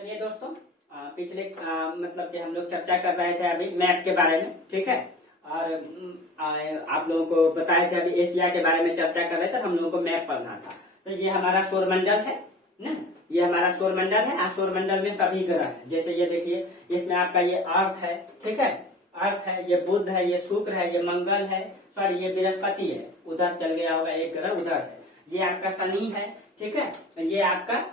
चलिए दोस्तों, पिछले मतलब कि हम लोग चर्चा कर रहे थे अभी मैप के बारे में, ठीक है। और आप लोगों को बताए थे अभी एशिया के बारे में चर्चा कर रहे थे, हम लोगों को मैप पढ़ना था। तो ये हमारा सौरमंडल है ना, ये हमारा सौरमंडल है। सौरमंडल में सभी ग्रह है, जैसे ये देखिए, इसमें आपका ये अर्थ है, ठीक है, अर्थ है, ये बुध है, ये शुक्र है, ये मंगल है, सॉरी ये बृहस्पति है, उधर चल गया होगा एक ग्रह उधर है, ये आपका शनि है, ठीक है, ये आपका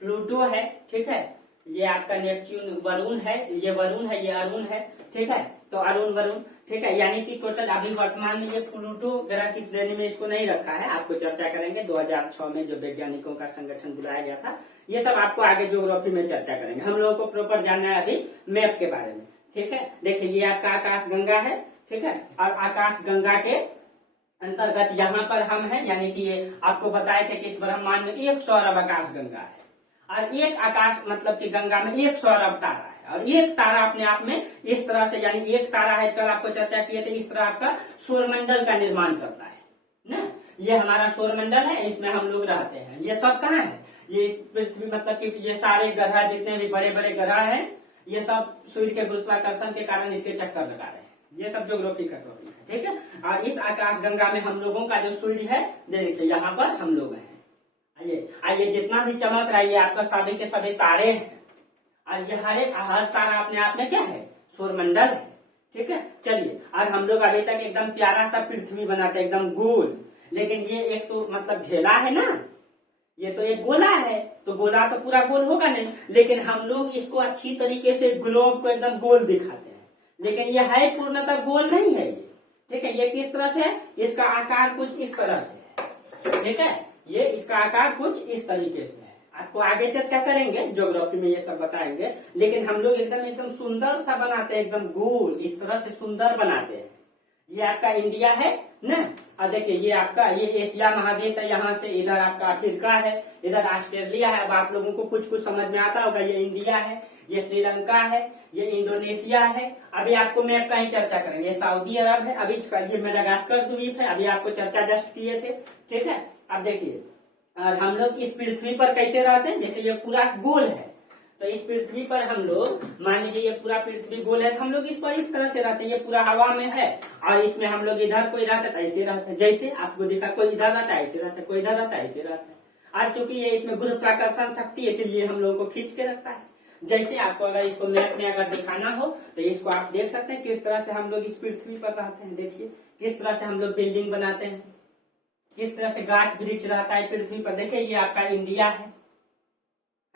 प्लूटो है, ठीक है, ये आपका नेपच्यून वरुण है, ये वरुण है, ये अरुण है, ठीक है। तो अरुण वरुण, ठीक है, यानी कि टोटल अभी वर्तमान में ये प्लूटो ग्रह की श्रेणी में इसको नहीं रखा है, आपको चर्चा करेंगे 2006 में जो वैज्ञानिकों का संगठन बुलाया गया था। ये सब आपको आगे ज्योग्राफी में चर्चा करेंगे। हम लोगों को प्रॉपर जानना है अभी मैप के बारे में, ठीक है। देखिए ये आपका आकाश गंगा है, ठीक है, और आकाश गंगा के अंतर्गत यहाँ पर हम हैं, यानी कि ये आपको बताए थे कि इस ब्रह्मांड में 100 अरब आकाश गंगा है, और एक आकाश मतलब कि गंगा में 100 अरब तारा है, और एक तारा अपने आप में इस तरह से, यानी एक तारा है, कल आपको चर्चा किए थे, इस तरह आपका सौरमंडल का निर्माण करता है ना। ये हमारा सौरमंडल है, इसमें हम लोग रहते हैं। ये सब कहाँ है? ये पृथ्वी मतलब कि ये सारे ग्रह जितने भी बड़े बड़े ग्रह हैं, ये सब सूर्य के गुरुत्वाकर्षण के कारण इसके चक्कर लगा रहे हैं। ये सब ज्योग्राफी का टॉपिक है, ठीक है। और इस आकाश गंगा में हम लोगों का जो सूर्य है, देखिए यहाँ पर हम लोग हैं। आइए जितना भी चमक रहा है ये आपका सभी के सभी तारे हैं, और ये हर तारा अपने आप में क्या है? सौरमंडल है, ठीक है। चलिए, और हम लोग अभी तक एकदम प्यारा सा पृथ्वी बनाते हैं, एकदम गोल, लेकिन ये एक तो मतलब ढेला है ना, ये तो एक गोला है, तो गोला तो पूरा गोल होगा नहीं, लेकिन हम लोग इसको अच्छी तरीके से ग्लोब को एकदम गोल दिखाते हैं, लेकिन ये है पूर्णतः गोल नहीं है ये, ठीक है। ये किस तरह से है? इसका आकार कुछ इस तरह से है, ठीक है, ये इसका आकार कुछ इस तरीके से है। आपको आगे चर्चा करेंगे, ज्योग्राफी में ये सब बताएंगे, लेकिन हम लोग एकदम सुंदर सा बनाते हैं, एकदम गोल इस तरह से सुंदर बनाते हैं। ये आपका इंडिया है ना, और देखिए ये आपका ये एशिया महादेश है, यहाँ से इधर आपका अफ्रीका है, इधर ऑस्ट्रेलिया है। अब आप लोगों को कुछ कुछ समझ में आता होगा, ये इंडिया है, ये श्रीलंका है, ये इंडोनेशिया है। अभी आपको मैप का ही चर्चा करेंगे। ये सऊदी अरब है, अभी ये मेडागास्कर द्वीप है, अभी आपको चर्चा जस्ट किए थे, ठीक है। अब देखिए हम लोग इस पृथ्वी पर कैसे रहते हैं, जैसे ये पूरा गोल है, तो इस पृथ्वी पर हम लोग, मान लीजिए ये पूरा पृथ्वी गोल है, तो हम लोग इस पर इस तरह से रहते हैं। ये पूरा हवा में है, और इसमें हम लोग इधर कोई रहता है ऐसे रहता है, जैसे आपको दिखा, कोई इधर रहता है ऐसे रहता है, कोई इधर रहता है ऐसे रहता है। और चूंकि ये इसमें गुरुत्वाकर्षण शक्ति, इसीलिए हम लोग को खींच के रखता है। जैसे आपको अगर इसको मैप में अगर दिखाना हो, तो इसको आप देख सकते हैं किस तरह से हम लोग इस पृथ्वी पर रहते हैं। देखिए किस तरह से हम लोग बिल्डिंग बनाते हैं, किस तरह से गाछ वृक्ष रहता है पृथ्वी पर। देखिए ये आपका इंडिया है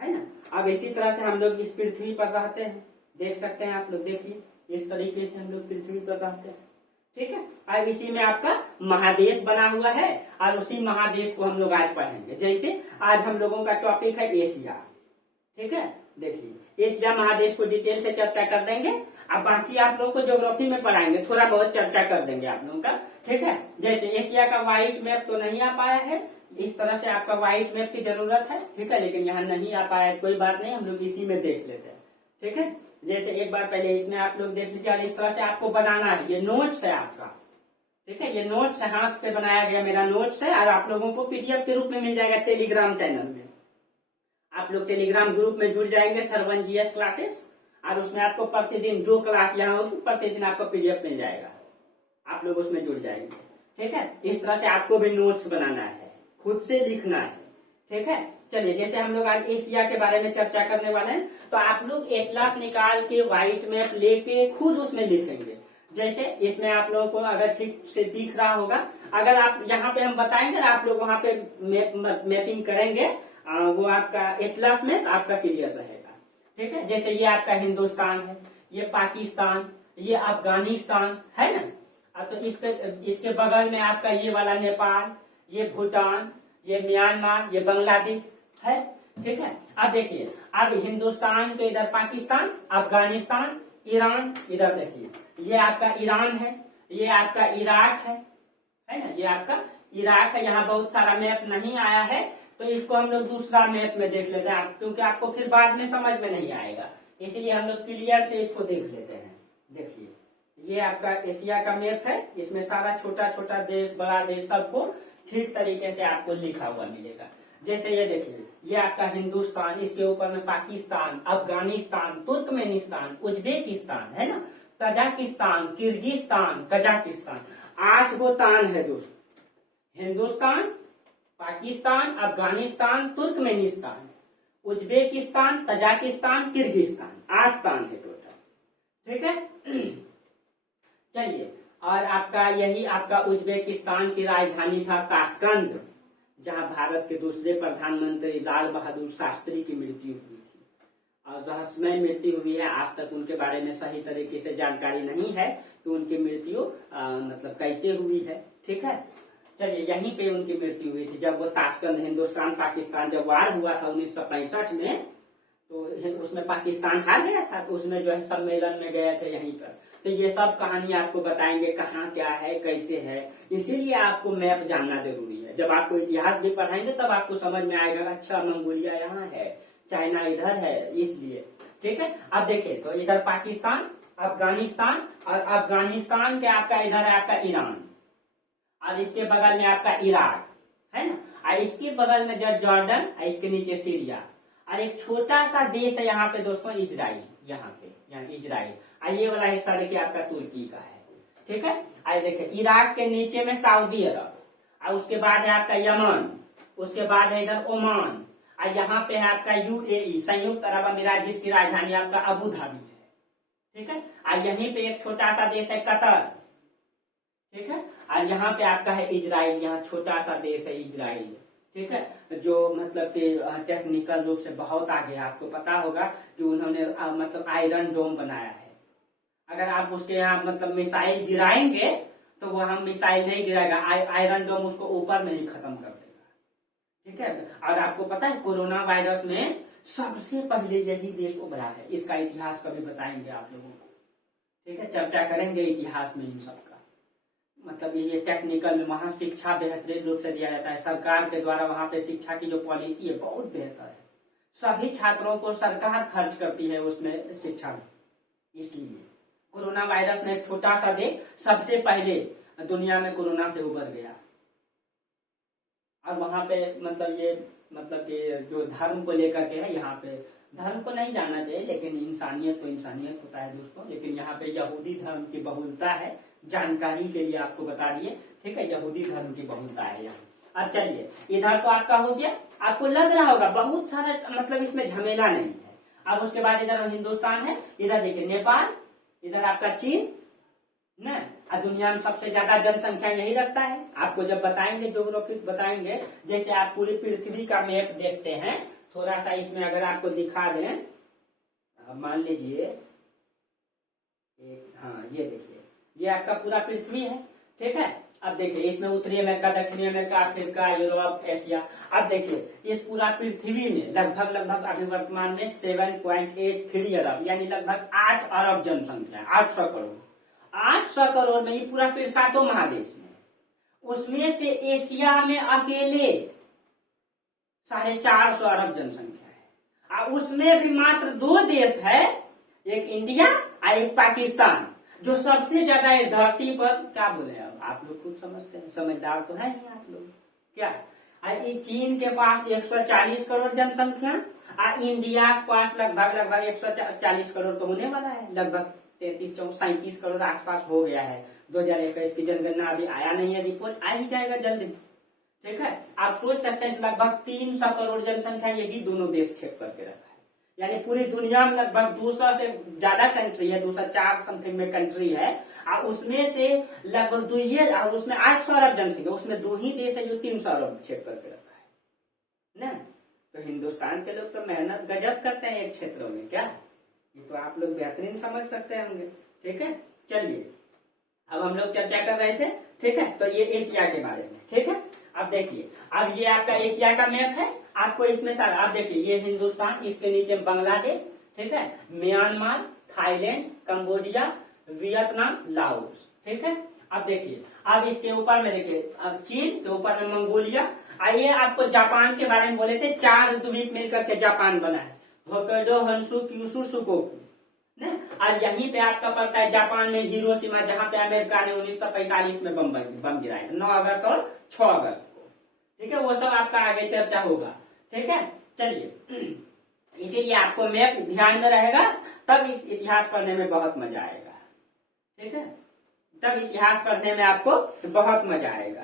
ना। अब इसी तरह से हम लोग इस पृथ्वी पर रहते हैं, देख सकते हैं आप लोग, देखिए इस तरीके से हम लोग पृथ्वी पर रहते हैं, ठीक है। और इसी में आपका महादेश बना हुआ है, और उसी महादेश को हम लोग आज पढ़ेंगे। जैसे आज हम लोगों का टॉपिक है एशिया, ठीक है। देखिए एशिया महादेश को डिटेल से चर्चा कर देंगे। अब बाकी आप लोगों को ज्योग्राफी में पढ़ाएंगे, थोड़ा बहुत चर्चा कर देंगे आप लोगों का, ठीक है। जैसे एशिया का व्हाइट मैप तो नहीं आ पाया है, इस तरह से आपका व्हाइट मैप की जरूरत है, ठीक है, लेकिन यहाँ नहीं आ पाया है, कोई बात नहीं, हम लोग इसी में देख लेते हैं, ठीक है। जैसे एक बार पहले इसमें आप लोग देख लीजिए, और इस तरह से आपको बनाना है। ये नोट्स है आपका, ठीक है, ये नोट्स है, हाथ से बनाया गया मेरा नोट्स है, और आप लोगों को पीडीएफ के रूप में मिल जाएगा टेलीग्राम चैनल में। आप लोग टेलीग्राम ग्रुप में जुड़ जाएंगे, सरवन जीएस क्लासेस, और उसमें आपको प्रतिदिन जो क्लास यहाँ होगी प्रतिदिन आपको पीडीएफ मिल जाएगा, आप लोग उसमें जुड़ जाएंगे, ठीक है। इस तरह से आपको भी नोट्स बनाना है, खुद से लिखना है, ठीक है। चलिए, जैसे हम लोग आज एशिया के बारे में चर्चा करने वाले हैं, तो आप लोग एटलस निकाल के व्हाइट मैप लेके खुद उसमें लिखेंगे। जैसे इसमें आप लोगों को अगर ठीक से दिख रहा होगा, अगर आप यहाँ पे हम बताएंगे, आप लोग वहां पे मैपिंग करेंगे, वो आपका एटलस में आपका क्लियर रहेगा, ठीक है। जैसे ये आपका हिंदुस्तान है, ये पाकिस्तान, ये अफगानिस्तान है ना, तो इसके बगल में आपका ये वाला नेपाल, ये भूटान, ये म्यांमार, ये बांग्लादेश है, ठीक है। अब देखिए, अब हिंदुस्तान के इधर पाकिस्तान, अफगानिस्तान, ईरान, इधर देखिए ये आपका ईरान है, ये आपका इराक है ना, ये आपका इराक है। यहाँ बहुत सारा मैप नहीं आया है, तो इसको हम लोग दूसरा मैप में देख लेते हैं, क्योंकि आपको फिर बाद में समझ में नहीं आएगा, इसीलिए हम लोग क्लियर से इसको देख लेते हैं। देखिए ये आपका एशिया का मैप है, इसमें सारा छोटा छोटा देश, बड़ा देश, सबको ठीक तरीके से आपको लिखा हुआ मिलेगा। जैसे ये देखिए, ये आपका हिंदुस्तान, इसके ऊपर में पाकिस्तान, अफगानिस्तान, तुर्कमेनिस्तान, उज्बेकिस्तान, है ना, तजाकिस्तान, किर्गिस्तान, कजाकिस्तान। 8 गो तान है दोस्तों। Hindustan, Pakistan, Afghanistan, Turkmenistan, Uzbekistan, Tajikistan, Kyrgyzstan, 8 तान है टोटल। ठीक है। चलिए, और आपका यही आपका उज्बेकिस्तान की राजधानी था ताशकंद, जहां भारत के दूसरे प्रधानमंत्री लाल बहादुर शास्त्री की मृत्यु हुई थी, और रहस्यमय मृत्यु हुई है। आज तक उनके बारे में सही तरीके से जानकारी नहीं है कि उनकी मृत्यु मतलब कैसे हुई है। ठीक है। चलिए, यहीं पे उनकी मृत्यु हुई थी जब वो ताशकंद, हिंदुस्तान पाकिस्तान जब वार हुआ था 1965 में, तो उसमें पाकिस्तान हार गया था, तो उसमें जो है सम्मेलन में गए थे यहीं पर। तो ये सब कहानी आपको बताएंगे कहाँ क्या है कैसे है, इसीलिए आपको मैप जानना जरूरी है। जब आपको इतिहास भी पढ़ाएंगे तब आपको समझ में आएगा, अच्छा मंगोलिया यहाँ है, चाइना इधर है, इसलिए। ठीक है। अब देखिए, तो इधर पाकिस्तान, अफगानिस्तान, और अफगानिस्तान के आपका इधर है आपका ईरान, और इसके बगल में आपका इराक, है ना, और इसके बगल में जॉर्डन, और इसके नीचे सीरिया, और एक छोटा सा देश है यहाँ पे दोस्तों इजराइल, यहाँ इजराइल, और ये वाला हिस्सा देखिए आपका तुर्की का है। ठीक है। आइए देखिए, इराक के नीचे में सऊदी अरब, और उसके बाद है आपका यमन, उसके बाद है इधर ओमान, और यहाँ पे है आपका यूएई, संयुक्त अरब अमीरात, जिसकी राजधानी आपका अबू धाबी है। ठीक है। और यहीं पे एक छोटा सा देश है कतर। ठीक है। और यहाँ पे आपका है इजराइल, यहाँ छोटा सा देश है इजराइल। ठीक है। जो मतलब कि टेक्निकल रूप से बहुत आगे है। आपको पता होगा कि उन्होंने मतलब आयरन डोम बनाया है। अगर आप उसके यहाँ मतलब मिसाइल गिराएंगे तो वहां मिसाइल नहीं गिराएगा, आयरन डोम उसको ऊपर में ही खत्म कर देगा। ठीक है। और आपको पता है कोरोना वायरस में सबसे पहले यही देश उभरा है। इसका इतिहास कभी बताएंगे आप लोगों को। ठीक है। चर्चा करेंगे इतिहास में इन सब का। मतलब ये टेक्निकल में वहां शिक्षा बेहतरीन रूप से दिया जाता है। सरकार के द्वारा वहां पे शिक्षा की जो पॉलिसी है बहुत बेहतर है। सभी छात्रों को सरकार खर्च करती है उसमें शिक्षा में। इसलिए कोरोना वायरस में एक छोटा सा देश सबसे पहले दुनिया में कोरोना से उबर गया। और वहां पे मतलब कि जो धर्म को लेकर के है, यहाँ पे धर्म को नहीं जानना चाहिए, लेकिन इंसानियत तो इंसानियत होता है दोस्तों। लेकिन यहाँ पे यहूदी धर्म की बहुलता है, जानकारी के लिए आपको बता दिए। ठीक है। यहूदी धर्म की बहुलता है यहाँ। अब चलिए, इधर तो आपका हो गया, आपको लग रहा होगा बहुत सारा मतलब इसमें झमेला नहीं है। अब उसके बाद इधर हिंदुस्तान है, इधर देखिए नेपाल, इधर आपका चीन न, और दुनिया में सबसे ज्यादा जनसंख्या यही रखता है। आपको जब बताएंगे ज्योग्राफी बताएंगे, जैसे आप पूरी पृथ्वी का मैप देखते हैं, थोड़ा सा इसमें अगर आपको दिखा दें, मान लीजिए हाँ ये देखिए, ये आपका पूरा पृथ्वी है। ठीक है। अब देखिए, इसमें उत्तरी अमेरिका, दक्षिणी अमेरिका, अफ्रीका, यूरोप, एशिया। अब देखिए, इस पूरा पृथ्वी में लगभग अभी वर्तमान में 7.83 अरब यानी लगभग 8 अरब जनसंख्या, 800 करोड़। 800 करोड़ में ये पूरा 7 महादेश में, उसमें से एशिया में अकेले 450 अरब जनसंख्या है। और उसमें भी मात्र 2 देश है, एक इंडिया और एक पाकिस्तान, जो सबसे ज्यादा इस धरती पर, क्या बोले अब आप लोग खुद समझते हैं, समझदार तो है ही आप लोग। क्या चीन के पास 140 करोड़ जनसंख्या, और इंडिया के पास लगभग 140 करोड़ तो होने वाला है, लगभग 33-37 करोड़ आसपास हो गया है। 2021 की जनगणना अभी आया नहीं है, रिपोर्ट आ ही जाएगा जल्दी। ठीक है। आप सोच सकते हैं लगभग 300 करोड़ जनसंख्या यही दोनों देश खेप करके रखा है। यानी पूरी दुनिया में लगभग 200 से ज्यादा कंट्री है, 204 समथिंग में कंट्री है, और उसमें से लगभग और उसमें 800 अरब जनसंख्या, उसमें 2 ही देश है जो 300 अरब छेद करके रखा है ना। तो हिंदुस्तान के लोग तो मेहनत गजब करते हैं एक क्षेत्रों में, क्या ये तो आप लोग बेहतरीन समझ सकते होंगे। ठीक है। चलिए, अब हम लोग चर्चा कर रहे थे। ठीक है। तो ये एशिया के बारे में। ठीक है। अब देखिए, अब ये आपका एशिया का मैप है। आपको इसमें सारा, आप देखिए, ये हिंदुस्तान, इसके नीचे बांग्लादेश, ठीक है, Myanmar, Thailand, Cambodia, Vietnam, Laos. ठीक है। अब देखिए, अब इसके ऊपर में देखिए, अब चीन के ऊपर में मंगोलिया। आइए, आपको जापान के बारे में बोले थे, 4 द्वीप मिलकर के जापान बना है, होक्काइडो, होन्शु, क्यूशु, शुकोकू। और यहीं पे आपका पड़ता है जापान में हिरोशिमा, जहां पे अमेरिका ने 1945 में बम गिराया था, 9 अगस्त और 6 अगस्त को। ठीक है, वो सब आपका आगे चर्चा होगा। ठीक है, चलिए इसीलिए आपको मैप ध्यान में रहेगा, तब इतिहास पढ़ने में बहुत मजा आएगा। ठीक है, तब इतिहास पढ़ने में आपको बहुत मजा आएगा।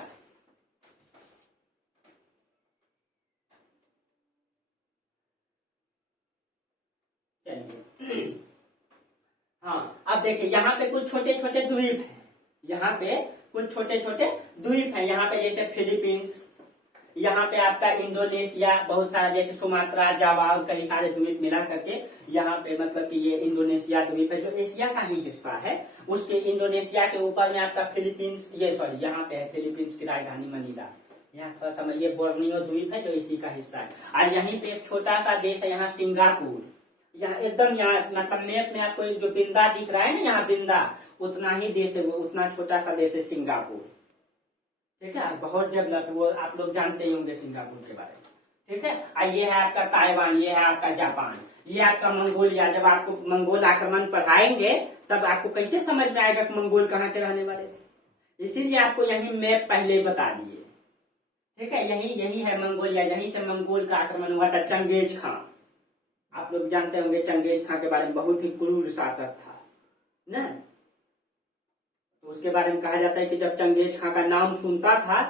चलिए हाँ, अब देखिए यहाँ पे कुछ छोटे छोटे द्वीप हैं, यहाँ पे कुछ छोटे छोटे द्वीप हैं, यहाँ पे जैसे फिलीपींस, यहाँ पे आपका इंडोनेशिया, बहुत सारा जैसे सुमात्रा, जावा और कई सारे द्वीप मिला करके यहाँ पे मतलब कि ये इंडोनेशिया द्वीप है, जो एशिया का ही हिस्सा है। उसके इंडोनेशिया के ऊपर में आपका फिलीपींस, ये सॉरी यहाँ पे है फिलीपींस की राजधानी मनीला। यहाँ थोड़ा सा ये बोर्नियो द्वीप है जो इसी का हिस्सा है। और यहीं पे एक छोटा सा देश है यहाँ सिंगापुर, यहाँ एकदम यहाँ मतलब मैप में आपको जो बिंदा दिख रहा है ना, यहाँ बिंदा, उतना ही देश है वो, उतना छोटा सा देश है सिंगापुर। ठीक है, बहुत डेवलप, वो आप लोग जानते ही होंगे सिंगापुर के बारे में। ठीक है, और ये है आपका ताइवान, ये है आपका जापान, ये आपका मंगोलिया। जब आपको मंगोल आक्रमण पढ़ाएंगे तब आपको कैसे समझ में आएगा कि मंगोल कहाँ के रहने वाले थे, इसीलिए आपको यही मैप पहले बता दिए। ठीक है, यही है मंगोलिया, यहीं से मंगोल का आक्रमण हुआ था। चंगेज खां, आप लोग जानते होंगे चंगेज खां के बारे में, बहुत ही क्रूर शासक था ना। तो उसके बारे में कहा जाता है कि जब चंगेज खां का नाम सुनता था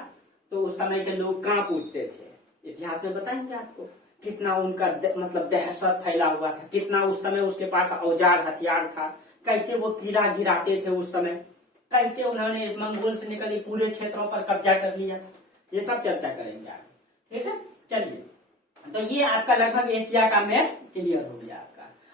तो उस समय के लोग कांप उठते थे। इतिहास में बताएंगे आपको कितना उनका मतलब दहशत फैला हुआ था, कितना उस समय उसके पास औजार हथियार था, कैसे वो किला गिराते थे उस समय, कैसे उन्होंने मंगोल से निकले पूरे क्षेत्रों पर कब्जा कर लिया, ये सब चर्चा करेंगे आप। ठीक है, चलिए तो ये आपका लगभग एशिया का मैप क्लियर हो गया आपका।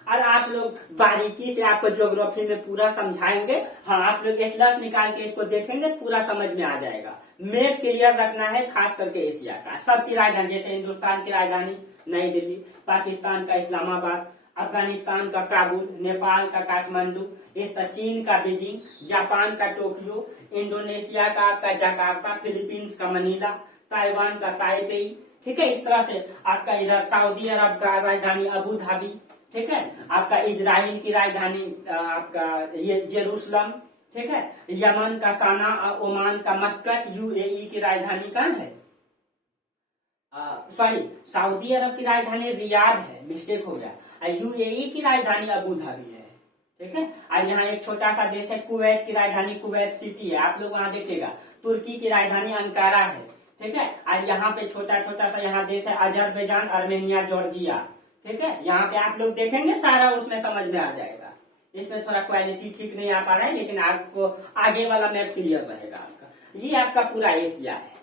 और आप लोग बारीकी से आपको ज्योग्राफी में पूरा समझाएंगे। हाँ, आप लोग एटलस निकाल के इसको देखेंगे पूरा समझ में आ जाएगा। मैप क्लियर रखना है, खास करके एशिया का। सबकी राजधानी, जैसे हिंदुस्तान की राजधानी नई दिल्ली, पाकिस्तान का इस्लामाबाद, अफगानिस्तान का काबुल, नेपाल का काठमांडू, इस तरह चीन का बीजिंग, जापान का टोक्यो, इंडोनेशिया का आपका जकार्ता, फिलीपींस का मनीला, ताइवान का ताइपेई। ठीक है, इस तरह से आपका इधर सऊदी अरब का राजधानी अबू धाबी। ठीक है, आपका इजराइल की राजधानी आपका ये जेरूसलम। ठीक है, यमन का साना, ओमान का मस्कट, यूएई की राजधानी कहाँ है, सॉरी सऊदी अरब की राजधानी रियाद है, मिस्टेक हो गया। यूएई की राजधानी अबू धाबी है। ठीक है, और यहाँ एक छोटा सा देश है कुवैत की राजधानी कुवैत सिटी है, आप लोग वहां देखिएगा। तुर्की की राजधानी अंकारा है। ठीक है, और यहाँ पे छोटा छोटा सा यहाँ देश है अजरबैजान, आर्मेनिया, जॉर्जिया। ठीक है, यहाँ पे आप लोग देखेंगे सारा उसमें समझ में आ जाएगा। इसमें थोड़ा क्वालिटी ठीक नहीं आ पा रहा है, लेकिन आपको आगे वाला मैप क्लियर रहेगा आपका। ये आपका पूरा एशिया है।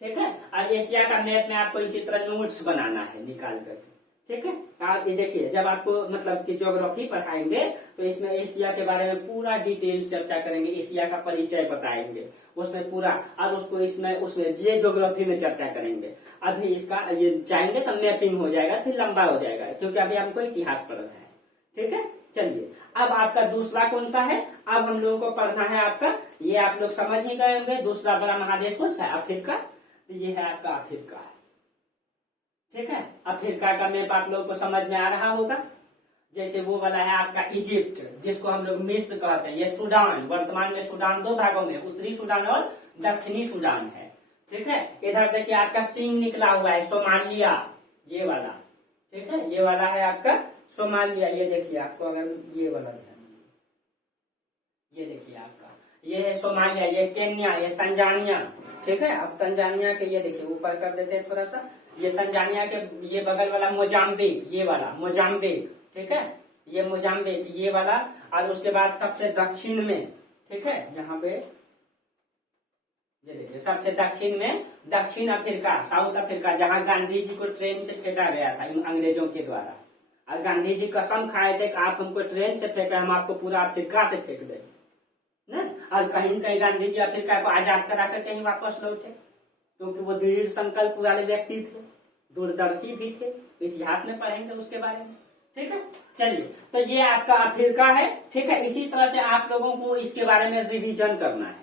ठीक है, और एशिया का मैप में आपको इसी तरह नोट्स बनाना है निकाल करके। ठीक है, आप ये देखिए, जब आपको मतलब कि ज्योग्राफी पढ़ाएंगे तो इसमें एशिया के बारे में पूरा डिटेल्स चर्चा करेंगे, एशिया का परिचय बताएंगे उसमें पूरा, और उसको उसमें ये ज्योग्राफी में चर्चा करेंगे। अभी इसका ये जाएंगे तब मैपिंग हो जाएगा, फिर लंबा हो जाएगा, क्योंकि अभी हमको इतिहास पढ़ना है। ठीक है, चलिए अब आपका दूसरा कौन सा है, अब हम लोगों को पढ़ना है आपका, ये आप लोग समझ ही गए होंगे, दूसरा बड़ा महादेश कौन सा है, अफ्रीका। तो ये है आपका अफ्रीका। ठीक है, अफ्रीका का मैप आप लोगों को समझ में आ रहा होगा। जैसे वो वाला है आपका इजिप्ट, जिसको हम लोग मिस्र कहते हैं। ये सूडान, वर्तमान में सूडान दो भागों में, उत्तरी सूडान और दक्षिणी सूडान है। ठीक है, इधर देखिए आपका सिंह निकला हुआ है, सोमालिया, ये वाला। ठीक है, ये वाला है आपका सोमालिया। ये देखिए, आपको अगर ये वाला ध्यान, ये देखिए आपका ये है सोमालिया, ये केन्या, ये तंजानिया। ठीक है, अब तंजानिया के ये देखिए ऊपर कर देते हैं थोड़ा सा, ये तंजानिया के ये बगल वाला मोजाम्बिक, ये वाला मोजाम्बिक। ठीक है, ये मोजाम्बिक, ये वाला, और उसके बाद सबसे दक्षिण में, ठीक है, यहाँ पे ये देखिए सबसे दक्षिण में दक्षिण अफ्रीका, साउथ अफ्रीका, जहां गांधी जी को ट्रेन से फेंका गया था इन अंग्रेजों के द्वारा। और गांधी जी कसम खाए थे कि आप हमको ट्रेन से फेंके, हम आपको पूरा अफ्रीका से फेंक देंगे ना। और कहीं कहीं गांधी जी अफ्रीका को आजाद करा कर कहीं वापस लौटे, क्योंकि वो दृढ़ संकल्प वाले व्यक्ति थे, दूरदर्शी भी थे। इतिहास में पढ़ेंगे उसके बारे में। ठीक है, चलिए तो ये आपका अफ्रीका है। ठीक है, इसी तरह से आप लोगों को इसके बारे में रिवीजन करना है,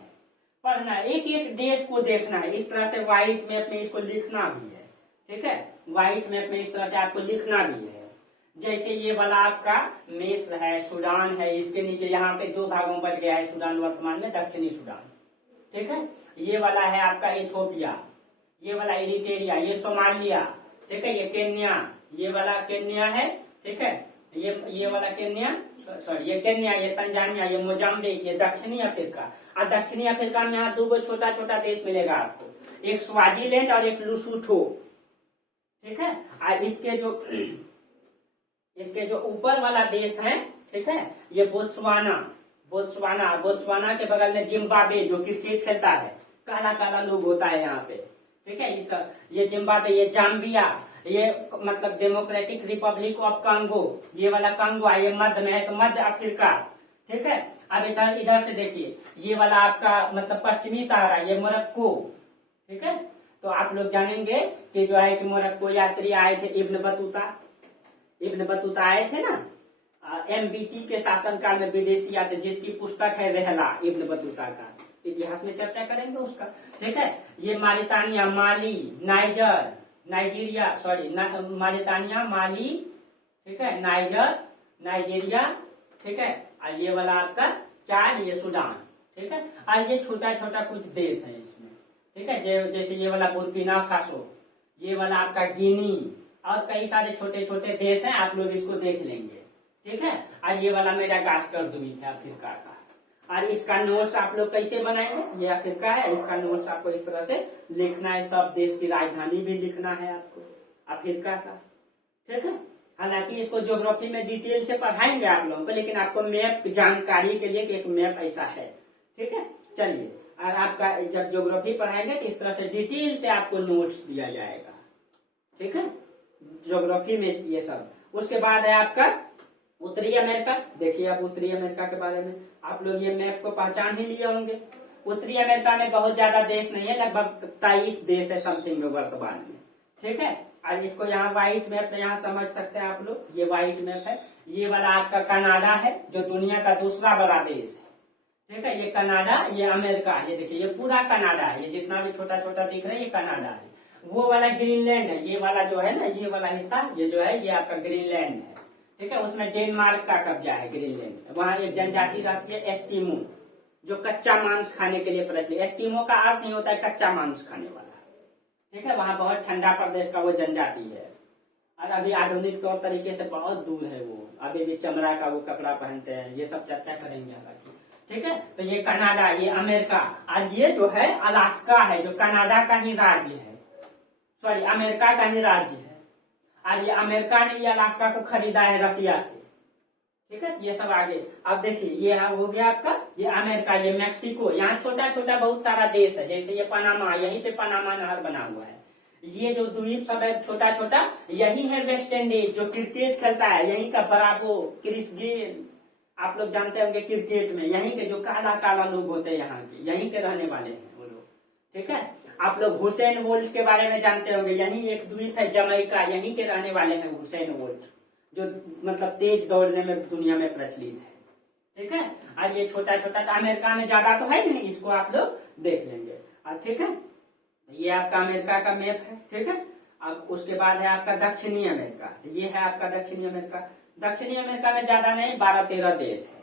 पढ़ना है, एक एक देश को देखना है। इस तरह से व्हाइट मैप में इसको लिखना भी है। ठीक है, व्हाइट मैप में इस तरह से आपको लिखना भी है। जैसे ये वाला आपका मिस्र है, सूडान है, इसके नीचे यहाँ पे दो भागों में बट गया है सूडान, वर्तमान में दक्षिणी सूडान। ठीक है, ये वाला है आपका इथोपिया, ये वाला इरिटेरिया, ये सोमालिया, ठीक है, ये केन्या, ये वाला केन्या है, ठीक है, ये वाला केन्या, सॉरी ये केन्या, ये तंजानिया, ये मोजाम्बिक, ये दक्षिणी अफ्रीका। और दक्षिणी अफ्रीका में यहाँ 2 छोटा छोटा देश मिलेगा आपको, एक स्वाजीलैंड और एक लुसुथो, ठीक है। और इसके जो ऊपर वाला देश है, ठीक है, ये बोत्सवाना के बगल में जिम्बाब्वे, जो क्रिकेट खेलता है, काला काला लोग होता है यहाँ पे, ठीक है, ये जिम्बाब्वे, ये जाम्बिया, ये मतलब डेमोक्रेटिक रिपब्लिक ऑफ कांगो, ये वाला कांगो, ये मध्य में है तो मध्य अफ्रीका, ठीक है। अब इधर से देखिए, ये वाला आपका मतलब पश्चिमी सहारा, ये मोरक्को, ठीक है। तो आप लोग जानेंगे कि जो है कि मोरक्को यात्री आए थे, इब्न बतूता आए थे ना, MBT के शासनकाल में विदेशी आते, जिसकी पुस्तक है रहला इब्न बतूता का, इतिहास में चर्चा करेंगे उसका, ठीक है। ये मारितानिया, माली, मारितानिया, माली, ठीक है, नाइजीरिया, ठीक है, और ये वाला आपका चाद, ये सूडान, ठीक है। और ये छोटा छोटा कुछ देश है इसमें, ठीक है, जैसे ये वाला बुर्किना फासो, ये वाला आपका गिनी, और कई सारे छोटे छोटे देश हैं, आप लोग इसको देख लेंगे, ठीक है। और ये वाला मेडागास्कर द्वीप है अफ्रीका का। और इसका नोट्स आप लोग कैसे बनाएंगे, ये अफ्रीका है, इसका नोट्स आपको इस तरह से लिखना है, सब देश की राजधानी भी लिखना है आपको अफ्रीका का, ठीक है। हालांकि इसको ज्योग्राफी में डिटेल से पढ़ाएंगे आप लोगों को, लेकिन आपको मैप जानकारी के लिए कि एक मैप ऐसा है, ठीक है। चलिए, और आपका जब ज्योग्राफी पढ़ाएंगे तो इस तरह से डिटेल से आपको नोट्स दिया जाएगा, ठीक है, ज्योग्राफी में ये सब। उसके बाद है आपका उत्तरी अमेरिका। देखिए, आप उत्तरी अमेरिका के बारे में आप लोग ये मैप को पहचान ही लिए होंगे। उत्तरी अमेरिका में बहुत ज्यादा देश नहीं है, लगभग 23 देश है समथिंग में वर्तमान में, ठीक है। और इसको यहाँ व्हाइट मैप में यहाँ समझ सकते हैं आप लोग, ये व्हाइट मैप है। ये वाला आपका कनाडा है, जो दुनिया का दूसरा बड़ा देश है, ठीक है। ये कनाडा, ये अमेरिका, ये देखिए, ये पूरा कनाडा है, ये जितना भी छोटा छोटा दिख रहा है ये कनाडा है। वो वाला ग्रीनलैंड है, ये वाला जो है ना, ये वाला हिस्सा, ये जो है ये आपका ग्रीनलैंड है, ठीक है। उसमें डेनमार्क का कब्जा है ग्रीनलैंड। वहाँ एक जनजाति रहती है एस्किमो, जो कच्चा मांस खाने के लिए प्रचलित। एस्किमो का अर्थ नहीं होता है कच्चा मांस खाने वाला, ठीक है। वहाँ बहुत ठंडा प्रदेश का वो जनजाति है, और अभी आधुनिक तौर तरीके से बहुत दूर है वो, अभी भी चमड़ा का वो कपड़ा पहनते हैं, ये सब चर्चा करेंगे हालांकि, ठीक है। तो ये कनाडा, ये अमेरिका, और ये जो है अलास्का है, जो कनाडा का ही राज्य है, सॉरी अमेरिका का ही राज्य है। और ये अमेरिका ने ये अलास्का को खरीदा है रसिया से, ठीक है। ये सब आगे अब देखिए, ये हो गया आपका ये अमेरिका, ये मैक्सिको, यहाँ छोटा छोटा बहुत सारा देश है, जैसे ये पनामा, यहीं पे पनामा नहर बना हुआ है। ये जो द्वीप सब है छोटा छोटा, यही है वेस्ट इंडीज, जो क्रिकेट खेलता है, यहीं का ब्रावो, क्रिस गेल, आप लोग जानते होंगे क्रिकेट में, यहीं के जो काला काला लोग होते हैं यहाँ के, यहीं के रहने वाले हैं वो लोग, ठीक है। आप लोग हुसैन बोल्ट के बारे में जानते होंगे, यही एक द्वीप है जमैका, यहीं के रहने वाले हैं हुसैन बोल्ट, जो मतलब तेज दौड़ने में दुनिया में प्रचलित है, ठीक है। और ये छोटा छोटा अमेरिका में ज्यादा तो है नहीं, इसको आप लोग देख लेंगे, ठीक है। ये आपका अमेरिका का मैप है, ठीक है। अब उसके बाद है आपका दक्षिणी अमेरिका, ये है आपका दक्षिणी अमेरिका। दक्षिणी अमेरिका में ज्यादा नहीं, 12-13 देश है,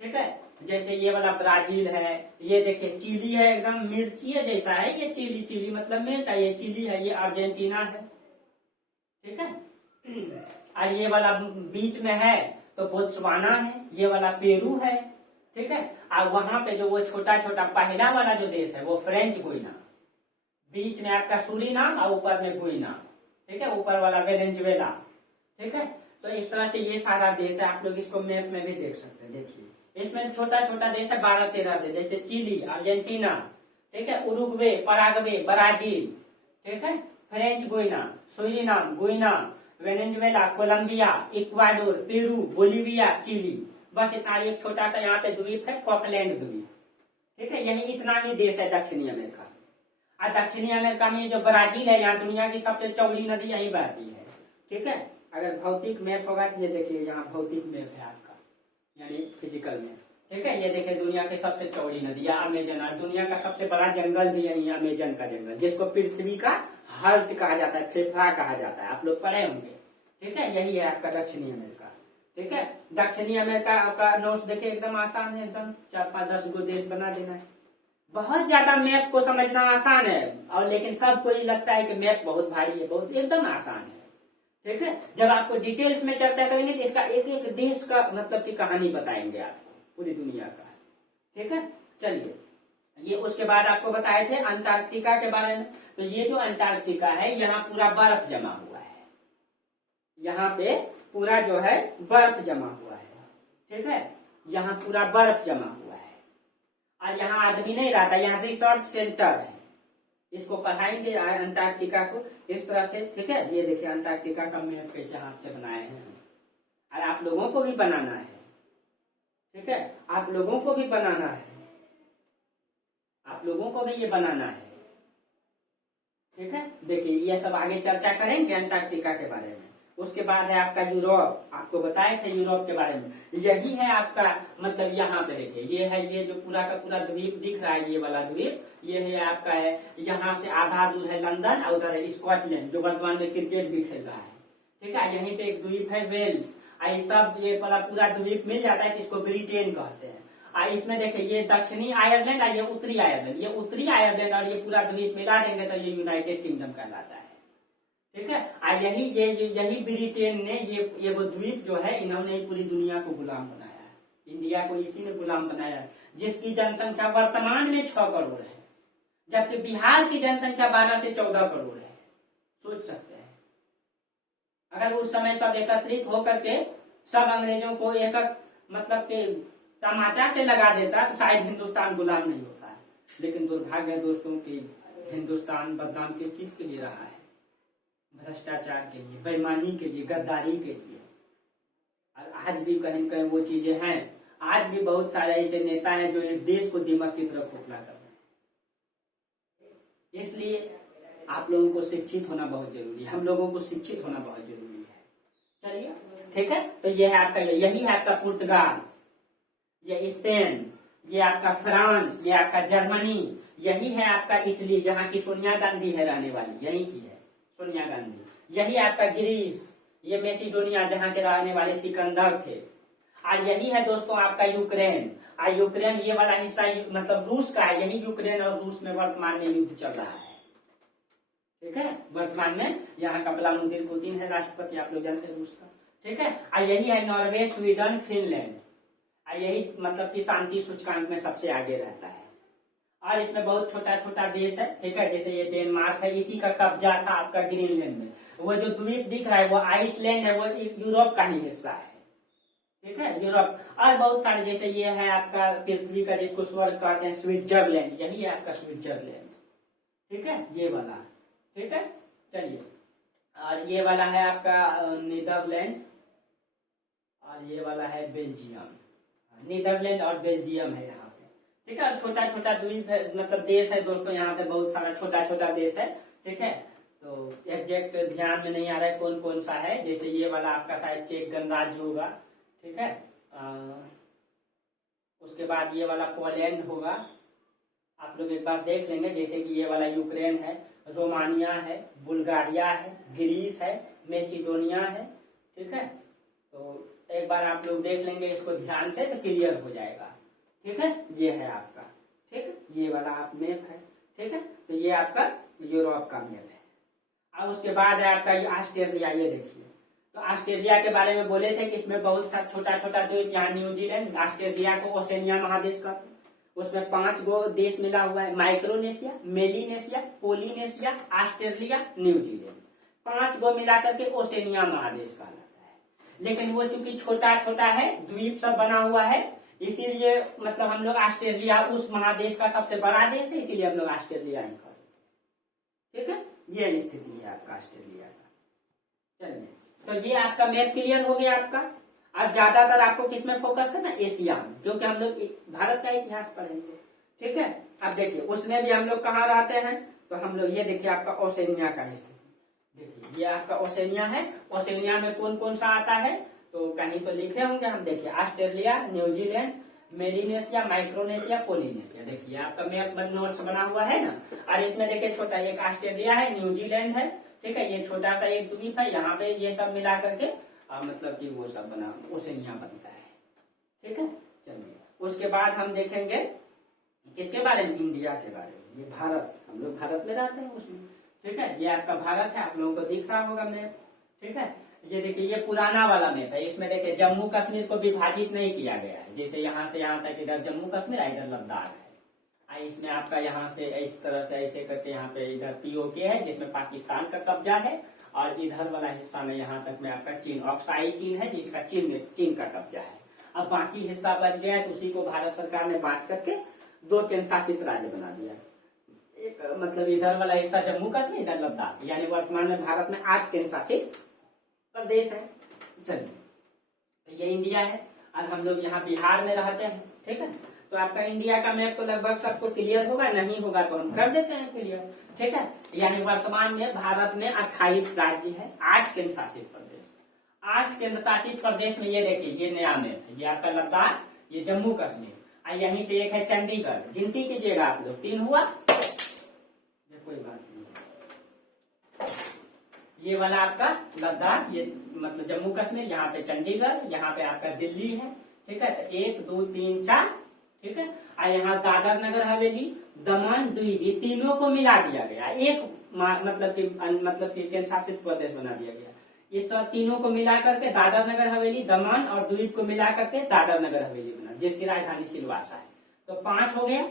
ठीक है। जैसे ये वाला ब्राजील है, ये देखिए चिली है, एकदम मिर्ची जैसा है ये, चिली मतलब मिर्च है, ये चिली है, ये अर्जेंटीना है, ठीक है। और ये वाला बीच में है तो बोत्सवाना है, ये वाला पेरू है, ठीक है। और वहां पे जो वो छोटा छोटा पहला वाला जो देश है वो फ्रेंच गुइना, बीच में आपका सूरीनाम और ऊपर में गुइना, ठीक है, ऊपर वाला वेनेजुएला, ठीक है। तो इस तरह से ये सारा देश है, आप लोग इसको मैप में भी देख सकते हैं। देखिए, इसमें छोटा छोटा देश है, 12-13 देश, जैसे चिली, अर्जेंटीना, ठीक है, उरुग्वे, पराग्वे, ब्राजील, ठीक है, French Guiana, Suriname, Guyana, Venezuela, Colombia, Ecuador, Peru, Bolivia, Chile, बस इतना। एक छोटा सा यहाँ पे द्वीप है, फॉकलैंड द्वीप, ठीक है। यही इतना ही देश है दक्षिणी अमेरिका। और दक्षिणी अमेरिका में जो ब्राजील है, यहाँ दुनिया की सबसे चौड़ी नदी यही बहती है, ठीक है। अगर भौतिक मैप होगा तो ये देखिए, यहाँ भौतिक मैप है आपका, यानी फिजिकल मैप, ठीक है। ये देखिए दुनिया की सबसे चौड़ी नदी या अमेजन, और दुनिया का सबसे बड़ा जंगल भी यही है, अमेजन का जंगल, जिसको पृथ्वी का हार्ट कहा जाता है, फेफड़ा कहा जाता है, आप लोग पढ़े होंगे, ठीक है। यही है आपका दक्षिणी अमेरिका, ठीक है। दक्षिणी अमेरिका का नोट्स देखिए एकदम आसान है, एकदम 4-5-10 गो देश बना देना है। बहुत ज्यादा मैप को समझना आसान है, और लेकिन सबको ये लगता है कि मैप बहुत भारी है, बहुत एकदम आसान है। ठीक है, जब आपको डिटेल्स में चर्चा करेंगे तो इसका एक एक देश का मतलब की कहानी बताएंगे आपको, पूरी दुनिया का। ठीक है, चलिए ये उसके बाद आपको बताए थे अंटार्कटिका के बारे में। तो ये जो अंटार्कटिका है, यहाँ पूरा बर्फ जमा हुआ है, यहाँ पे पूरा जो है बर्फ जमा हुआ है। ठीक है, यहाँ पूरा बर्फ जमा हुआ है, और यहाँ आदमी नहीं रहता, यहाँ रिसर्च सेंटर है। इसको पढ़ाएंगे अंटार्कटिका को इस तरह से। ठीक है, ये देखिए अंटार्कटिका का मैप कैसे हाथ से बनाए हैं, और आप लोगों को भी बनाना है। ठीक है, आप लोगों को भी बनाना है, आप लोगों को भी ये बनाना है। ठीक है, देखिए ये सब आगे चर्चा करेंगे अंटार्कटिका के बारे में। उसके बाद है आपका यूरोप, आपको बताए थे यूरोप के बारे में। यही है आपका मतलब, यहाँ पे देखिए ये है, ये जो पूरा का पूरा द्वीप दिख रहा है, ये वाला द्वीप, ये है आपका है। यहाँ से आधा दूर है लंदन, और उधर है स्कॉटलैंड, जो वर्तमान में क्रिकेट भी खेल रहा है। ठीक है, यहीं पे एक द्वीप है वेल्स, और सब ये वाला पूरा द्वीप मिल जाता है, इसको ब्रिटेन कहते हैं। और इसमें देखिए ये दक्षिणी आयरलैंड और ये उत्तरी आयरलैंड, ये उत्तरी आयरलैंड और ये पूरा द्वीप मिला देंगे तो ये यूनाइटेड किंगडम कहलाता है। ठीक है, और यही ब्रिटेन ने ये वो द्वीप जो है, इन्होंने पूरी दुनिया को गुलाम बनाया है, इंडिया को इसी ने गुलाम बनाया है, जिसकी जनसंख्या वर्तमान में 6 करोड़ है, जबकि बिहार की जनसंख्या 12 से 14 करोड़ है। सोच सकते हैं, अगर उस समय सब एकत्रित होकर के सब अंग्रेजों को एक मतलब के तमाचा से लगा देता तो शायद हिंदुस्तान गुलाम नहीं होता है। लेकिन दुर्भाग्य है दोस्तों की हिंदुस्तान बदनाम किस चीज के लिए रहा है? भ्रष्टाचार के लिए, बेईमानी के लिए, गद्दारी के लिए। और आज भी कहीं कहीं वो चीजें हैं, आज भी बहुत सारे ऐसे नेता हैं जो इस देश को दीमक की तरफ खोखला कर रहे हैं। इसलिए आप लोगों को शिक्षित होना बहुत जरूरी है, हम लोगों को शिक्षित होना बहुत जरूरी है। चलिए ठीक है, तो ये है आपका, यही है आपका पुर्तगाल, ये स्पेन, ये आपका फ्रांस, ये आपका जर्मनी, यही है आपका इटली, जहाँ की सोनिया गांधी है रहने वाली, यही की है सोनिया गांधी। यही आपका ग्रीस, ये मैसिडोनिया, जहाँ के रहने वाले सिकंदर थे। और यही है दोस्तों आपका यूक्रेन, और यूक्रेन ये वाला हिस्सा मतलब रूस का है। यही यूक्रेन और रूस में वर्तमान में युद्ध चल रहा है। ठीक है, वर्तमान में यहाँ का व्लादिमीर पुतिन है राष्ट्रपति, आप लोग जानते हैं रूस का। ठीक है, और यही है नॉर्वे, स्वीडन, फिनलैंड, और यही मतलब कि शांति सूचकांक में सबसे आगे रहता है। और इसमें बहुत छोटा छोटा देश है। ठीक है, जैसे ये डेनमार्क है, इसी का कब्जा था आपका ग्रीनलैंड में। वो जो द्वीप दिख रहा है वो आइसलैंड है, वो यूरोप का ही हिस्सा है। ठीक है, यूरोप। और बहुत सारे, जैसे ये है आपका पृथ्वी का जिसको स्वर्ग कहते हैं, स्विट्जरलैंड, यही है आपका स्विट्जरलैंड। ठीक है, ये वाला। ठीक है, चलिए, और ये वाला है आपका नीदरलैंड, और ये वाला है बेल्जियम। नीदरलैंड और बेल्जियम है यहाँ पे। ठीक है, और छोटा छोटा द्वीप है, मतलब देश है दोस्तों, यहाँ पे बहुत सारा छोटा छोटा देश है। ठीक है, तो एग्जैक्ट ध्यान में नहीं आ रहा है कौन कौन सा है। जैसे ये वाला आपका शायद चेक गणराज्य होगा। ठीक है, उसके बाद ये वाला पोलैंड होगा, आप लोग एक बार देख लेंगे। जैसे कि ये वाला यूक्रेन है, रोमानिया है, बुल्गारिया है, ग्रीस है, मैसिडोनिया है। ठीक है, तो एक बार आप लोग देख लेंगे इसको ध्यान से तो क्लियर हो जाएगा। ठीक है, ये है आपका। ठीक है, ये वाला आप मैप है। ठीक है, तो ये आपका यूरोप का मैप है। अब उसके बाद है आपका ये ऑस्ट्रेलिया। ये देखिए, तो ऑस्ट्रेलिया के बारे में बोले थे कि इसमें बहुत सा छोटा छोटा द्वीप, यहाँ न्यूजीलैंड, ऑस्ट्रेलिया को ओसेनिया महादेश का, उसमें 5 गो देश मिला हुआ है। माइक्रोनेशिया, मेलिनेशिया, पोलिनेशिया, ऑस्ट्रेलिया, न्यूजीलैंड, 5 गो मिलाकर के ओसेनिया महादेश का। लेकिन वो चूंकि छोटा छोटा है, द्वीप सब बना हुआ है, इसीलिए मतलब हम लोग ऑस्ट्रेलिया उस महादेश का सबसे बड़ा देश है, इसीलिए हम लोग ऑस्ट्रेलिया ही करें। ठीक है, ये स्थिति है आपका ऑस्ट्रेलिया का। चलिए, तो ये आपका मैप क्लियर हो गया आपका। अब ज्यादातर आपको किसमें फोकस करना, एशिया में, क्योंकि हम लोग भारत का इतिहास पढ़ेंगे। ठीक है, अब देखिए उसमें भी हम लोग कहाँ रहते हैं, तो हम लोग ये देखिए आपका ओसेनिया का हिस्सा। देखिए ये आपका ओसेनिया है। ओसेनिया में कौन कौन सा आता है, तो कहीं तो लिखे होंगे हम। देखिए ऑस्ट्रेलिया, न्यूजीलैंड, मेलिनेशिया, माइक्रोनेशिया, पोलिनेशिया। देखिए आपका मैप नोट्स बना हुआ है ना। और इसमें देखिए छोटा एक ऑस्ट्रेलिया है, न्यूजीलैंड है। ठीक है, ये छोटा सा एक द्वीप है, यहाँ पे ये सब मिला करके मतलब कि वो सब बना ओसेनिया बनता है। ठीक है, चलिए उसके बाद हम देखेंगे किसके बारे में? इंडिया के बारे में। ये भारत, हम लोग भारत में रहते हैं उसमें, ठीक है। ये आपका भारत है, आप लोगों को दिख रहा होगा मैप, ठीक है। ये देखिए, ये पुराना वाला मैप है। इसमें देखिए जम्मू कश्मीर को विभाजित नहीं किया गया है, जैसे यहाँ से यहाँ तक इधर जम्मू कश्मीर है, इधर लद्दाख है। इसमें आपका यहाँ से इस तरह से ऐसे करके यहाँ पे इधर पीओके है जिसमें पाकिस्तान का कब्जा है, और इधर वाला हिस्सा में यहाँ तक में आपका चीन, ऑक्साई चीन है जिसका चीन का कब्जा है। अब बाकी हिस्सा बच गया है तो उसी को भारत सरकार ने बांट करके 2 केंद्र शासित राज्य बना दिया। एक मतलब इधर वाला हिस्सा जम्मू कश्मीर, इधर लद्दाख, यानी वर्तमान में भारत में 8 केंद्र शासित प्रदेश है। चलिए, ये इंडिया है। और हम लोग यहाँ बिहार में रहते हैं, ठीक है। तो आपका इंडिया का मैप तो लगभग सबको क्लियर होगा, नहीं होगा तो हम कर देते हैं क्लियर, ठीक है। यानी वर्तमान में भारत में 28 राज्य है, 8 केंद्र शासित प्रदेश। 8 केंद्र शासित प्रदेश में ये देखिए, ये नया मैप है, ये आपका लद्दाख, ये जम्मू कश्मीर, और यहीं पे एक है चंडीगढ़। गिनती कीजिएगा आप लोग, 3 हुआ, कोई बात नहीं। ये वाला आपका लद्दाख, ये मतलब जम्मू कश्मीर, यहाँ पे चंडीगढ़, यहाँ पे आपका दिल्ली है, ठीक है। तो 1 2 3 4, ठीक है। और यहाँ दादर नगर हवेली, दमन, द्वीप, ये तीनों को मिला दिया गया, एक मतलब कि केंद्र शासित प्रदेश बना दिया गया। इस तीनों को मिला करके दादर नगर हवेली, दमन और द्वीप को मिला करके दादर नगर हवेली बना, जिसकी राजधानी सिलवासा है। तो 5 हो गया।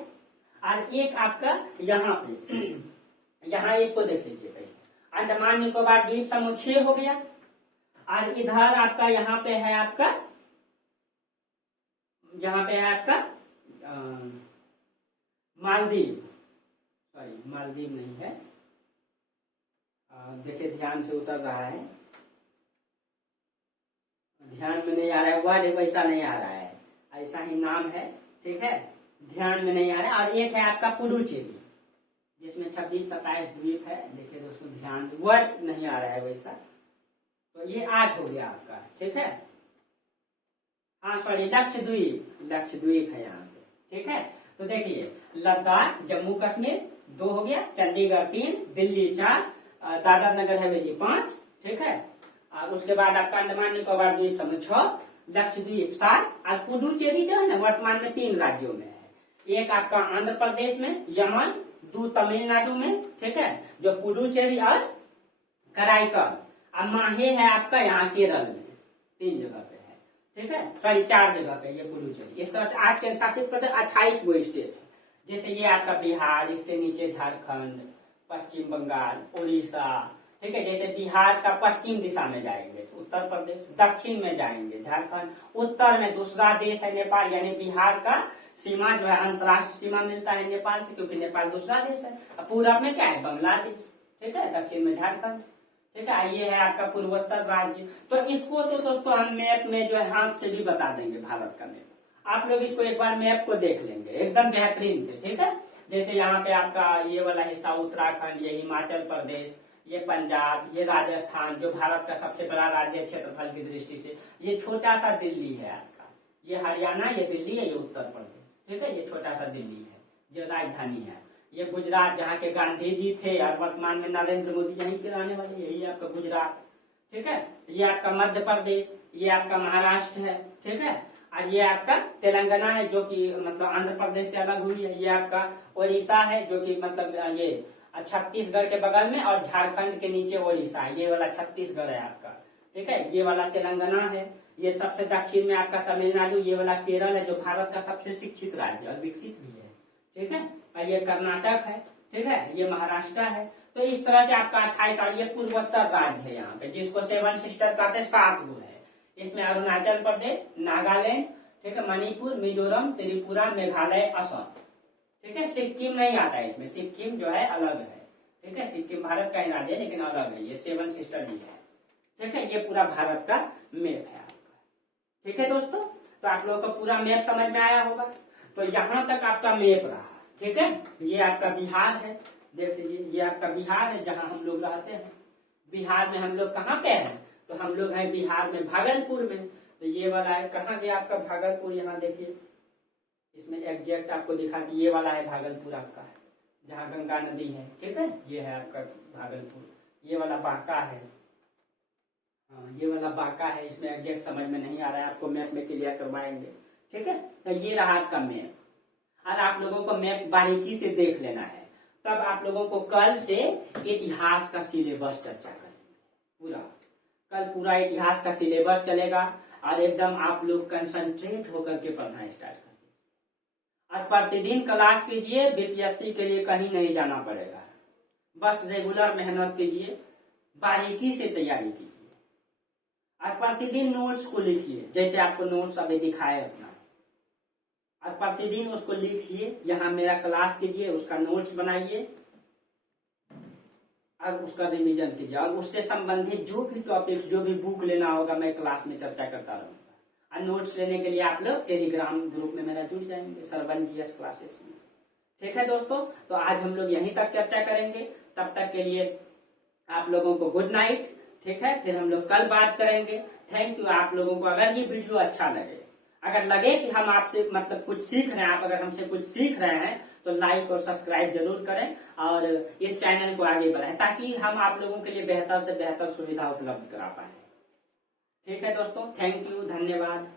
और एक आपका यहाँ पे यहाँ इसको देख लीजिए, अंडमान निकोबार द्वीप समूह 6 हो गया। और इधर आपका यहाँ पे है आपका मालदीव, सॉरी मालदीव नहीं है, देखिए ध्यान से उतर रहा है, ध्यान में नहीं आ रहा है, वर्ड वैसा नहीं आ रहा है, ऐसा ही नाम है, ठीक है, ध्यान में नहीं आ रहा है। और एक है आपका पुडुचेरी, जिसमें 26-27 द्वीप है। देखिए दोस्तों, ध्यान, वर्ड नहीं आ रहा है वैसा। तो ये 8 हो गया आपका, ठीक है। हाँ सॉरी, लक्षद्वीप है यहाँ पे, ठीक है। तो देखिए, लद्दाख, जम्मू कश्मीर 2 हो गया, चंडीगढ़ 3, दिल्ली 4, दादर नगर हवेली 5, ठीक है। और उसके बाद आपका अंडमान निकोबार द्वीप समूह 6, लक्षद्वीप 7, और पुडुचेरी जो है ना वर्तमान में 3 राज्यों में है। एक आपका आंध्र प्रदेश में, यमन, 2 तमिलनाडु में, ठीक है, जो पुडुचेरी और कराईकल। और माहे है आपका यहाँ केरल में, 3 जगह पे है, ठीक है, सॉरी 4 जगह पे ये पुडुचेरी। इस तरह से 8 केंद्र शासित प्रदेश, 28 गो स्टेट है। जैसे ये आपका बिहार, इसके नीचे झारखंड, पश्चिम बंगाल, उड़ीसा, ठीक है। जैसे बिहार का पश्चिम दिशा में जाएंगे तो उत्तर प्रदेश, दक्षिण में जाएंगे झारखंड, उत्तर में दूसरा देश है नेपाल, यानी बिहार का सीमा जो है अंतर्राष्ट्रीय सीमा मिलता है नेपाल से, क्योंकि नेपाल दूसरा देश है। पूरब में क्या है? बांग्लादेश, ठीक है, दक्षिण में झारखंड, ठीक है। ये है आपका पूर्वोत्तर राज्य। तो इसको तो दोस्तों हम मैप में जो है हाथ से भी बता देंगे, भारत का मैप। आप लोग इसको एक बार मैप को देख लेंगे एकदम बेहतरीन से, ठीक है। जैसे यहाँ पे आपका ये वाला हिस्सा उत्तराखंड, ये हिमाचल प्रदेश, ये पंजाब, ये राजस्थान, जो भारत का सबसे बड़ा राज्य है क्षेत्रफल की दृष्टि से। ये छोटा सा दिल्ली है आपका, ये हरियाणा, ये दिल्ली है, ये उत्तर प्रदेश, ठीक है। ये छोटा सा दिल्ली है जो राजधानी है। ये गुजरात, जहाँ के गांधी जी थे और वर्तमान में नरेंद्र मोदी यहीं के रहने वाले, यही आपका गुजरात, ठीक है। ये आपका मध्य प्रदेश, ये आपका महाराष्ट्र है, ठीक है। और ये आपका तेलंगाना है, जो कि मतलब आंध्र प्रदेश से अलग हुई है। ये आपका उड़ीसा है, जो कि मतलब ये छत्तीसगढ़ के बगल में, और झारखंड के नीचे उड़ीसा है। ये वाला छत्तीसगढ़ है आपका, ठीक है। ये वाला तेलंगाना है। ये सबसे दक्षिण में आपका तमिलनाडु, ये वाला केरल है, जो भारत का सबसे शिक्षित राज्य और विकसित भी है, ठीक है। और ये कर्नाटक है, ठीक है। ये महाराष्ट्र है। तो इस तरह से आपका 28, और ये पूर्वोत्तर राज्य है यहाँ पे, जिसको 7 सिस्टर कहते हैं, 7 गो है। इसमें अरुणाचल प्रदेश, नागालैंड, ठीक है, मणिपुर, मिजोरम, त्रिपुरा, मेघालय, असम, ठीक है। सिक्किम नहीं आता है इसमें, सिक्किम जो है अलग है, ठीक है। सिक्किम भारत का ही राज्य है लेकिन अलग है, ये 7 सिस्टर भी है, ठीक है। ये पूरा भारत का मैप है आपका, ठीक है दोस्तों। तो आप लोगों को पूरा मैप समझ में आया होगा। तो यहाँ तक आपका मैप रहा, ठीक है। ये आपका बिहार है, देख लीजिए, ये आपका बिहार है जहाँ हम लोग रहते हैं। बिहार में हम लोग कहाँ पे हैं? तो हम लोग हैं बिहार में भागलपुर में। तो ये वाला है, कहाँ गया आपका भागलपुर? यहाँ देखिए, इसमें एग्जैक्ट आपको दिखाती, ये वाला है भागलपुर आपका, जहाँ गंगा नदी है, ठीक है। ये है आपका भागलपुर। ये वाला बांका है, हाँ ये वाला बांका है। इसमें एग्जैक्ट समझ में नहीं आ रहा है, आपको मैप में क्लियर करवाएंगे, ठीक है। तो ये रहा आपका मैप। और आप लोगों को मैप बारीकी से देख लेना है। तब आप लोगों को कल से इतिहास का सिलेबस चर्चा करेंगे पूरा। कल पूरा इतिहास का सिलेबस चलेगा और एकदम आप लोग कंसंट्रेट होकर के पढ़ना स्टार्ट कर दीजिए और प्रतिदिन क्लास कीजिए। बीपीएससी के लिए कहीं नहीं जाना पड़ेगा, बस रेगुलर मेहनत कीजिए, बारीकी से तैयारी कीजिए और प्रतिदिन नोट्स को लिखिए जैसे आपको नोट्स अभी दिखाए अपना, और प्रतिदिन उसको लिखिए। यहाँ मेरा क्लास कीजिए, उसका नोट्स बनाइए और उसका रिवीजन कीजिए और उससे संबंधित जो भी टॉपिक्स, जो भी बुक लेना होगा मैं क्लास में चर्चा करता रहूंगा। और नोट्स लेने के लिए आप लोग टेलीग्राम ग्रुप में मेरा जुड़ जाएंगे, सरवन जीएस क्लासेस में। ठीक है दोस्तों, तो आज हम लोग यहीं तक चर्चा करेंगे। तब तक के लिए आप लोगों को गुड नाइट। ठीक है, फिर हम लोग कल बात करेंगे। थैंक यू आप लोगों को। अगर ये वीडियो अच्छा लगे, अगर लगे कि हम आपसे मतलब कुछ सीख रहे हैं, आप अगर हमसे कुछ सीख रहे हैं तो लाइक और सब्सक्राइब जरूर करें और इस चैनल को आगे बढ़ाएं ताकि हम आप लोगों के लिए बेहतर से बेहतर सुविधा उपलब्ध करा पाए। ठीक है दोस्तों, थैंक यू, धन्यवाद।